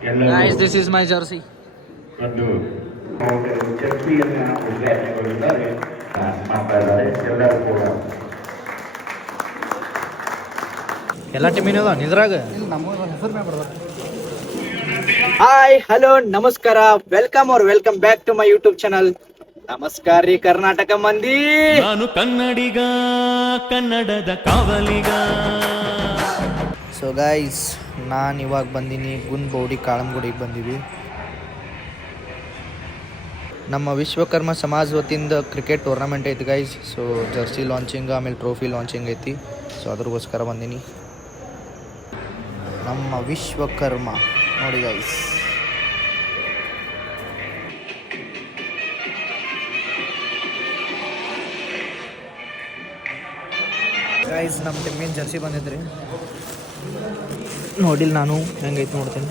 Guys, this is my jersey. ಒಂದು ಚರ್ಚಿಯನ್ನು ಉದ್ಘಾಟನೆಗೊಳಿಸಿದ್ದಾರೆ ಮಾಡ್ತಾ ಇದ್ದಾರೆ. ಎಲ್ಲರೂ ಕೂಡ ಎಲ್ಲ ಟೀಮಿನ ನಿದ್ರಾಗ ಹಾಯ್ ಹಲೋ ನಮಸ್ಕಾರ welcome back to my YouTube channel. ನಮಸ್ಕಾರ ರೀ ಕರ್ನಾಟಕ ಮಂದಿ. ನಾನು ಕನ್ನಡಿಗ, ಕನ್ನಡದ ಕಾವಲಿಗ. ಸೊ ಗೈಸ್, ನಾನು ಇವಾಗ ಬಂದೀನಿ ಗುಂಡ್ಬೌಡಿ ಕಾಳಂಗುಡಿಗೆ ಬಂದೀವಿ. ನಮ್ಮ ವಿಶ್ವಕರ್ಮ ಸಮಾಜ ವತಿಯಿಂದ ಕ್ರಿಕೆಟ್ ಟೂರ್ನಮೆಂಟ್ ಐತಿ ಗೈಸ್. ಸೊ ಜರ್ಸಿ ಲಾಂಚಿಂಗ್ ಆಮೇಲೆ ಟ್ರೋಫಿ ಲಾಂಚಿಂಗ್ ಐತಿ. ಸೊ ಅದ್ರಗೋಸ್ಕರ ಬಂದೀನಿ. ನಮ್ಮ ವಿಶ್ವಕರ್ಮ ನೋಡಿ ಗೈಸ್. ಗೈಸ್ ನಮ್ಮ ಟೀಮಿನ ಜರ್ಸಿ ಬಂದಿದ್ರಿ ನೋಡಿಲ್ಲ, ನಾನು ಹೆಂಗೈತೆ ನೋಡ್ತೀನಿ.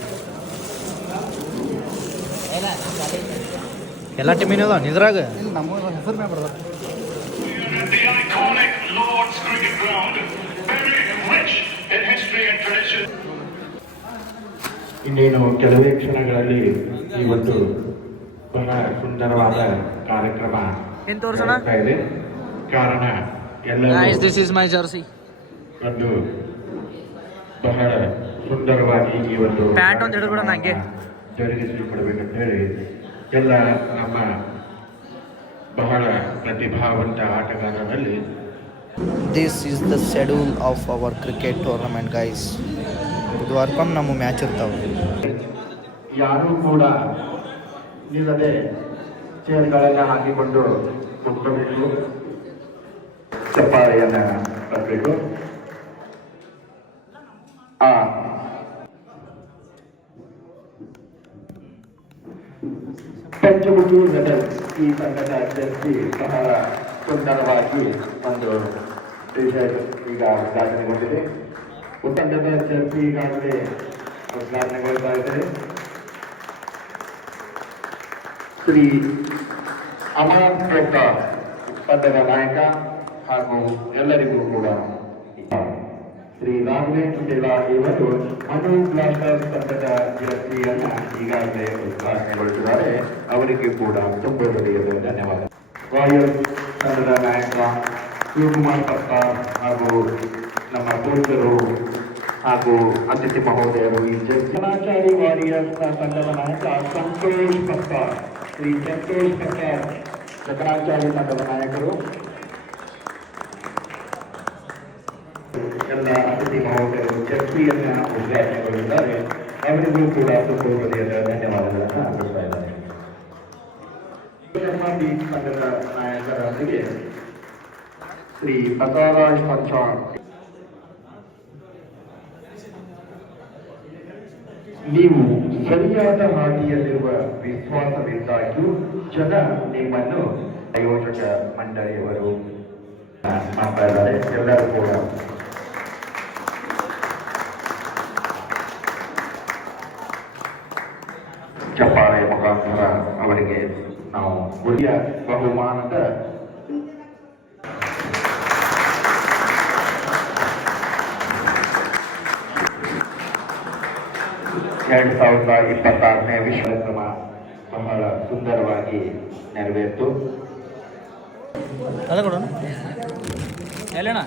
ಎಲ್ಲ ಟೀಮಿನ ನಿದ್ರಾಗ ಇನ್ನೇನು ಕೆಲವೇ ಕ್ಷಣಗಳಲ್ಲಿ ಈ ಒಂದು ಬಹಳ ಸುಂದರವಾದ ಕಾರ್ಯಕ್ರಮ ಏನ್ ತೋರ್ಸೋಣ ಇದೆ. ಕಾರಣ guys, this is my Jersey. ಒಂದು ಬಹಳ ಸುಂದರವಾಗಿ ಈ ಒಂದು ಪ್ಯಾಂಟ್ ಒಂದು ಹಿಡಿದ್ಬಿಡ ನಂಗೆ ಜರುಗಿಸಿಕೊಡ್ಬೇಕಂತ ಹೇಳಿ ಎಲ್ಲ ನಮ್ಮ ಬಹಳ ಪ್ರತಿಭಾವಂತ ಆಟಗಾರರಲ್ಲಿ this is the schedule of our cricket tournament guys. ಬುಧವಾರಕ್ಕೊಮ್ಮೆ ನಮ್ಮ ಮ್ಯಾಚ್ ಇರ್ತಾವೆ. ಯಾರೂ ಕೂಡ ನಿಲ್ಲದೆ ಚೇರ್ಗಳನ್ನು ಹಾಕಿಕೊಂಡು ಕುತ್ಕೋಬೇಕು, ಚಪ್ಪಾಳೆಯನ್ನು ಬರಬೇಕು. ಪಂಚಮುಖಿ ಮೆಡಲ್ ಈ ತಂಡದ ಜರ್ಸಿ ಬಹಳ ಸುಂದರವಾಗಿ ಒಂದು ಟಿ ಶರ್ಟ್ ಈಗ ಉದ್ಘಾಟನೆಗೊಂಡಿದೆ. ತಂಡದ ಜರ್ಸಿ ಈಗಾಗಲೇ ಉದ್ಘಾಟನೆಗೊಳ್ತಾ ಇದ್ದಾರೆ. ಶ್ರೀ ಅಮರ್ ಪ್ರಕಾಶ್ ತಂಡದ ನಾಯಕ ಹಾಗೂ ಎಲ್ಲರಿಗೂ ಕೂಡ ಶ್ರೀ ರಾಘವೇಂದ್ರ ಇವರು ಅನು ಬ್ಲಾಸ್ಟರ್ಸ್ ತಂಡದ ಜರ್ಸಿಯನ್ನು ಈಗಾಗಲೇ ಉದ್ಘಾಟನೆಗೊಳಿಸಿದ್ದಾರೆ. ಅವರಿಗೆ ಕೂಡ ತುಂಬ ಹೃದಯದ ಧನ್ಯವಾದ. ರಾಯಲ್ ತಂಡದ ನಾಯಕ ಶಿವಕುಮಾರ್ ಪತ್ತಾರ್ ಹಾಗೂ ನಮ್ಮ ಪೂಜ್ಯರು ಹಾಗೂ ಅತಿಥಿ ಮಹೋದಯರು ಈ ಜಗನಾಚಾರಿ ವಾರಿಯರ್ಸ್ ತಂಡದ ನಾಯಕ ಸಂತೋಷ್ ಪತ್ತಾರ್, ಶ್ರೀ ಸಂತೋಷ್ ಪತ್ತಾರ್ ಜಗನಾಚಾರಿ ತಂಡದ ನಾಯಕರು, ಎಲ್ಲ ಅತಿಥಿ ಮಹೋದಯರು ಜರ್ಸಿಯನ್ನು ಉದ್ಘಾಟನೆಗೊಳಿಸಿದ್ದಾರೆ. ಅವರಿಗೂ ಕೂಡ ತುಂಬ ಹೃದಯದ ಧನ್ಯವಾದಗಳನ್ನು ಅರ್ಪಿಸ್ತಾ ಇದ್ದಾರೆ. ತಂಡದ ನಾಯಕರೊಂದಿಗೆ ಶ್ರೀ ಬಸವರಾಜ್ ಪಂಚಾಳ್, ನೀವು ಸರಿಯಾದ ಹಾದಿಯಲ್ಲಿರುವ ವಿಶ್ವಾಸದಿಂದಾಗಿಯೂ ಜನ ನಿಮ್ಮನ್ನು ಆಯೋಜಕ ಮಂಡಳಿಯವರು ಮಾಡ್ತಾ ಇದ್ದಾರೆ. ಎಲ್ಲರೂ ಕೂಡ ಚಪ್ಪಾಳೆ ಮುಖಾಂತರ ಅವರಿಗೆ ನಾವು ಗುರಿಯ ಬಹುಮಾನದ 2026ನೇ ವಿಶ್ವಕರ್ಮ ಬಹಳ ಸುಂದರವಾಗಿ ನೆರವೇರಿತು. ಅದ ಕೊಡೋಣ ಎಲ್ಲಣ್ಣ.